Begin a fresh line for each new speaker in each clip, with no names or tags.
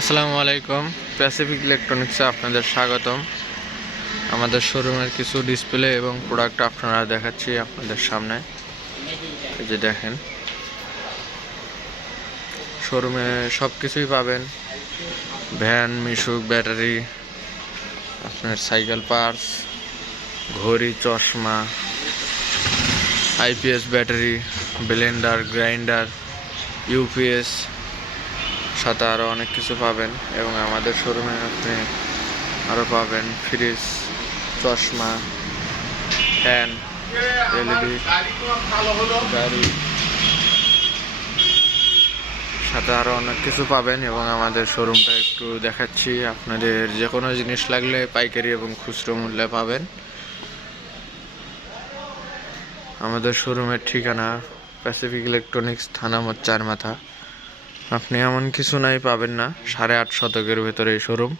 আসসালামু আলাইকুম। প্যাসিফিক ইলেকট্রনিক্সে আপনাদের স্বাগতম। আমাদের শোরুমের কিছু ডিসপ্লে এবং প্রোডাক্ট আপনারা দেখাচ্ছি আপনাদের সামনে। এই যে দেখেন। শোরুমে সব কিছুই পাবেন। ভ্যান মিশুক ব্যাটারি আপনার সাইকেল পার্টস ঘড়ি, চশমা IPS battery blender grinder UPS সাথে আরও অনেক কিছু পাবেন এবং আমাদের শোরুমে আপনি আরও পাবেন ফ্রিজ চশমা ফ্যান এলইডি গাড়ি সাথে আরও অনেক কিছু পাবেন এবং আমাদের শোরুমটা একটু দেখাচ্ছি। আপনাদের যে কোনো জিনিস লাগলে পাইকারি এবং খুচরো মূল্যে পাবেন। আমাদের শোরুমের ঠিকানা প্যাসিফিক ইলেকট্রনিক্স থানা চার মাথা আপনি এমন কিছু নাই পাবেন না। সাড়ে আট শতকের ভেতরে এই শোরুম,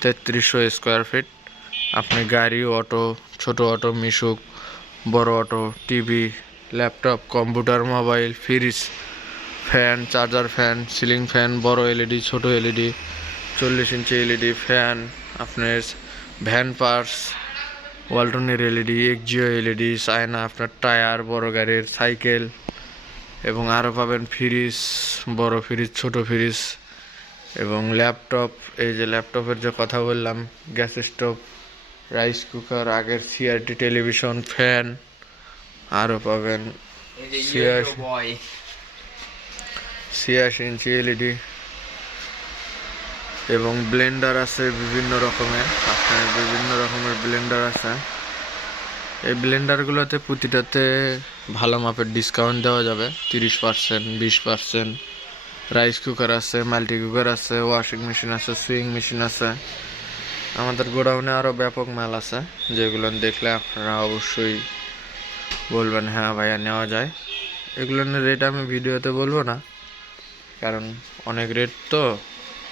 তেত্রিশশো স্কোয়ার ফিট। আপনি গাড়ি, অটো, ছোট অটো, মিশুক, বড় auto, TV, laptop, computer, mobile, fridge, fan, charger fan, ceiling fan, বড় এলইডি, ছোট এলইডি, চল্লিশ ইঞ্চি এলইডি ফ্যান, আপনার ভ্যান পার্স ওয়ালটনের এলইডি এক্সজিও এলইডি, চায়না, আপনার টায়ার, বড় গাড়ির সাইকেল এবং আরও পাবেন ফ্রিজ বড় ফ্রিজ ছোট ফ্রিজ এবং ল্যাপটপ। এই যে ল্যাপটপের যে কথা বললাম গ্যাস স্টোভ রাইস কুকার আগের সিআরটি টেলিভিশন ফ্যান আরও পাবেন ছিয়াশি ইঞ্চি এলইডি এবং ব্লেন্ডার আছে বিভিন্ন রকমের আপনার বিভিন্ন রকমের ব্লেন্ডার আছে। এই ব্লেন্ডারগুলোতে প্রতিটাতে ভালো মাপের ডিসকাউন্ট দেওয়া যাবে। তিরিশ পার্সেন্ট বিশ পার্সেন্ট রাইস কুকার আছে মাল্টি কুকার আছে ওয়াশিং মেশিন আছে সুইং মেশিন আছে। আমাদের গোডাউনে আরও ব্যাপক মাল আছে, যেগুলো দেখলে আপনারা অবশ্যই বলবেন হ্যাঁ ভাইয়া, নেওয়া যায়। এগুলোর রেট আমি ভিডিওতে বলব না, কারণ অনেক রেট তো।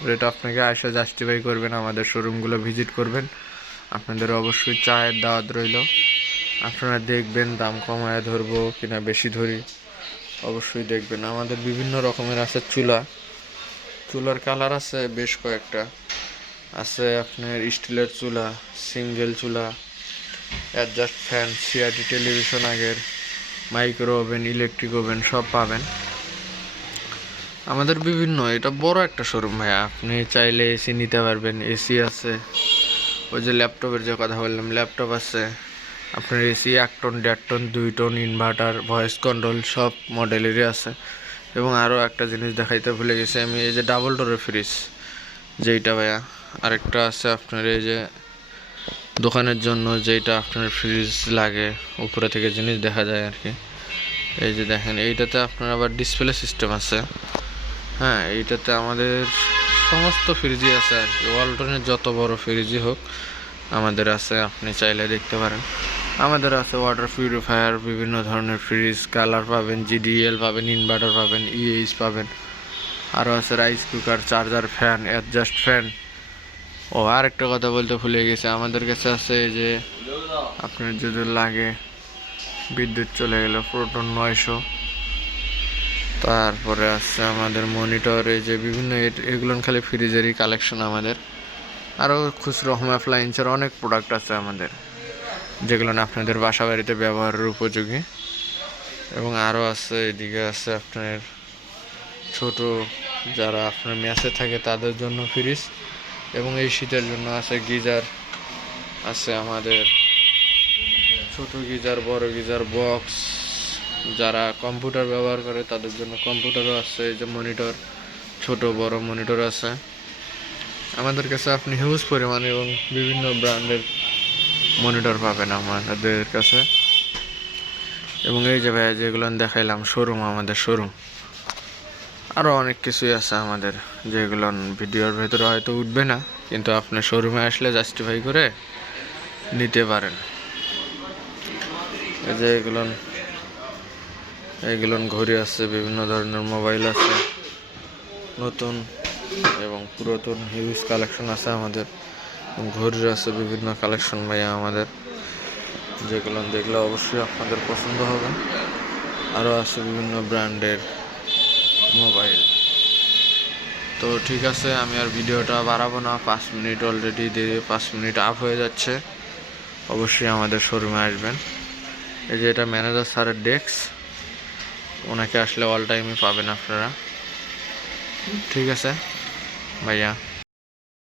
রেট আপনাকে আসে জাস্টিফাই করবেন, আমাদের শোরুমগুলো ভিজিট করবেন। আপনাদের অবশ্যই চায়ের দাওয়াত রইল। আপনারা দেখবেন দাম কমায় ধরবো কিনা বেশি ধরি। অবশ্যই দেখবেন। আমাদের বিভিন্ন রকমের আছে চুলা। চুলার কালার আছে বেশ কয়েকটা। আছে আপনার স্টিলের চুলা, সিঙ্গেল চুলা, অ্যাডজাস্ট ফ্যান সিআরটি টেলিভিশন আগের, মাইক্রো ওভেন, ইলেকট্রিক ওভেন সব পাবেন। আমাদের বিভিন্ন, এটা বড় একটা শোরুম ভাইয়া। আপনি চাইলে এসি নিতে পারবেন, এসি আছে। ওই যে ল্যাপটপের যে কথা বললাম, ল্যাপটপ আছে। আপনার এসি, এক টন, দেড় টন, দুই টন ইনভার্টার ভয়েস কন্ট্রোল সব মডেলেরই আছে। এবং আরও একটা জিনিস দেখাইতে ভুলে গেছি আমি, এই যে ডাবল ডোরের ফ্রিজ যেইটা ভাইয়া। আরেকটা আছে আপনার এই যে দোকানের জন্য যেইটা আপনার ফ্রিজ লাগে, উপরে থেকে জিনিস দেখা যায় আর কি। এই যে দেখেন, এইটাতে আপনার আবার ডিসপ্লে সিস্টেম আছে। হ্যাঁ এইটাতে আমাদের সমস্ত ফ্রিজই আছে আর কি। ওয়ালটনের যত বড় ফ্রিজই হোক, আমাদের আছে, আপনি চাইলে দেখতে পারেন। আমাদের আছে ওয়াটার পিউরিফায়ার বিভিন্ন ধরনের ফ্রিজ কালার পাবেন জিডিএল পাবেন ইনভার্টার পাবেন ইএইচ পাবেন। আরও আছে rice cooker charger fan adjust fan ও আর একটা কথা বলতে ভুলে গেছে। আমাদের কাছে আছে যে, আপনার যদি লাগে, বিদ্যুৎ চলে গেল প্রোটন নয়শো। তারপরে আছে আমাদের মনিটর এই যে বিভিন্ন এগুলো খালি ফ্রিজেরই কালেকশন আমাদের। আরও খুচরো হোম অ্যাপ্লায়েন্সের অনেক প্রোডাক্ট আছে আমাদের। যেগুলো না আপনাদের বাসা বাড়িতে ব্যবহারের উপযোগী। এবং আরও আছে, এদিকে আছে আপনার ছোট যারা আপনার মেসে থাকে তাদের জন্য ফ্রিজ। এবং এই শীতের জন্য আছে গিজার, আছে আমাদের ছোট গিজার, বড় গিজার, বক্স। যারা কম্পিউটার ব্যবহার করে তাদের জন্য কম্পিউটারও আছে, এই যে মনিটর, ছোট, বড় মনিটর আছে। আমাদের কাছে আপনি হিউজ পরিমাণ এবং বিভিন্ন ব্র্যান্ডের মনিটর পাবেন আমাদের কাছে। এবং এই যে ভাইয়া যেগুলো দেখাইলাম শোরুম আমাদের শোরুম আরও অনেক কিছুই আছে আমাদের, যেগুলো ভিডিওর ভেতরে হয়তো উঠবে না, কিন্তু আপনি শোরুমে আসলে জাস্টিফাই করে নিতে পারেন। এই যে এগুলো এগুলো ঘড়ি আছে, বিভিন্ন ধরনের মোবাইল আছে। নতুন এবং পুরাতন হিউজ কালেকশন আছে আমাদের। ঘড়ির আছে বিভিন্ন কালেকশন ভাইয়া আমাদের। যেগুলো দেখলে অবশ্যই আপনাদের পছন্দ হবে। আরও আছে বিভিন্ন ব্র্যান্ডের মোবাইল। তো ঠিক আছে, আমি আর ভিডিওটা বাড়াবো না। পাঁচ মিনিট অলরেডি দিয়ে পাঁচ মিনিট আপ হয়ে যাচ্ছে। অবশ্যই আমাদের শোরুমে আসবেন। এই যে এটা ম্যানেজার স্যারের ডেস্ক ওনাকে আসলে অল টাইমই পাবেন আপনারা। ঠিক আছে, ভাইয়া।